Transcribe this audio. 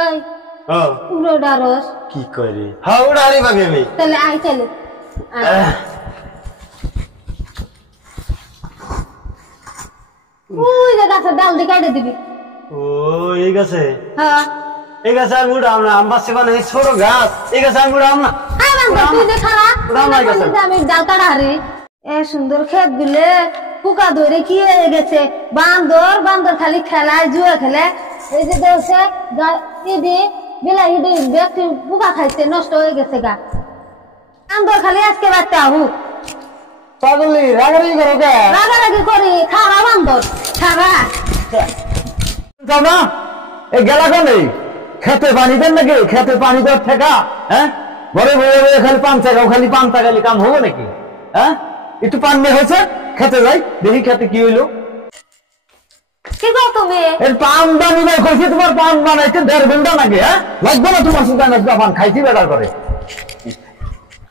এই পুরো ডারস কি করে হ্যাঁ উড়ারি ভাবি আমি তাহলে আই চলে ওই যে গাছের ডাল দিয়ে কেটে দিবি ও এই গাছে হ্যাঁ এই গাছে আমি উড়াম না আমার পাশে মানে ছোট গাছ এই গাছে আমি উড়াম না তুই দেখা আমি ডাল কাটা হারি এ সুন্দর ক্ষেত গুলে পোকা ধরে কি হয়ে গেছে বান্দর বান্দর খালি খেলায় জুয়া খেলে এই যে দেখছে বিলাহি ব্যক্তি পোকা খাইছে নষ্ট হয়ে গেছে গা বান্দর খালি আজকে বাচ্চা হুক পাগলি রাগারাগি করো কে রাগারাগি করি খারা বান্দর খারা না এই গেলা কেন খেতে পানি দেন নাকি খেতে পানি দেওয়ার ঠেকা হ্যাঁ বড় বড় খালি পান্তা খাও খালি পান্তা খালি কাম হবো নাকি হ্যাঁ একটু পান নিয়ে হয়েছে খেতে যাই দেখি খেতে কি হইলো কি গো তুমি এর পান বানিয়ে করছি তোমার পান বানাইতে 1.5 ঘন্টা নাকি হ্যাঁ লাগবে না তোমার সুগান পান খাইছি বেটার করে